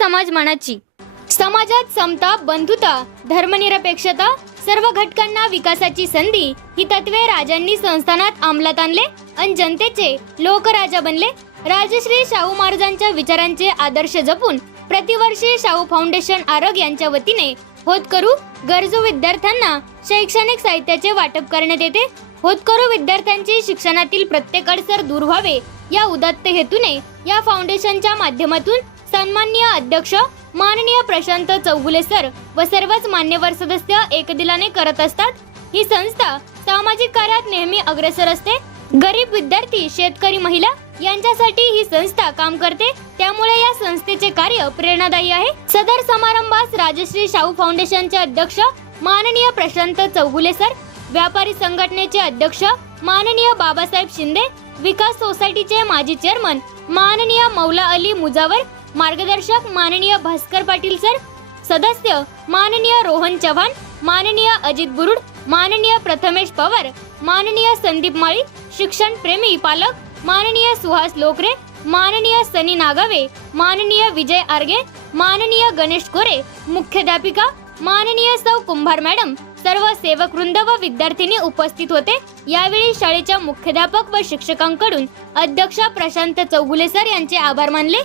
मानाची. समाजात समता बंधुता धर्मनिरपेक्षता सर्व घटकांना विकासाची संधी ही तत्वे राजांनी संस्थानात अंमलात आणले आणि जनतेचे लोकराजा बनले. राजश्री शाहू महाराजांच्या विचारांचे आदर्श जपून प्रतिवर्षी शाहू फाउंडेशन आरोग्य यांच्या वतीने होतकरू गरजू विद्यार्थ्यांना शैक्षणिक साहित्याचे वाटप करण्यात येते. होतकरू विद्यार्थ्यांची शिक्षणातील प्रत्येक अडसर दूर व्हावे या उदात्त हेतूने या फाउंडेशनच्या माध्यमातून सन्माननीय अध्यक्ष माननीय प्रशांत चौगुले सर व सर्वच मान्यवर सदस्य एकदिलाने करत असतात. ही संस्था सामाजिक कार्यात नेहमी अग्रेसर असते. गरीब विद्यार्थी शेतकरी महिला यांच्यासाठी ही संस्था काम करते. त्यामुळे या संस्थेचे कार्य प्रेरणादायी आहे. सदर समारंभास राजश्री शाहू फाउंडेशनचे अध्यक्ष माननीय प्रशांत चौगुले सर व्यापारी संघटनेचे अध्यक्ष माननीय बाबासाहेब शिंदे विकास सोसायटीचे माजी चेअरमन माननीय मौला अली मुजावर मार्गदर्शक माननीय भास्कर पाटील सर सदस्य माननीय रोहन चव्हाण माननीय अजित बुरुड माननीय प्रथमेश पवार माननीय संदीप माळी शिक्षण प्रेमी पालक माननीय सुहास लोकरे माननीय सनी नागावे माननीय विजय आर्गे माननीय गणेश कोरे मुख्याध्यापिका माननीय सौ कुंभार मॅडम सर्व सेवक वृंद व विद्यार्थिनी उपस्थित होते. यावेळी शाळेच्या मुख्याध्यापक व शिक्षकांकडून अध्यक्ष प्रशांत चौगुले सर यांचे आभार मानले.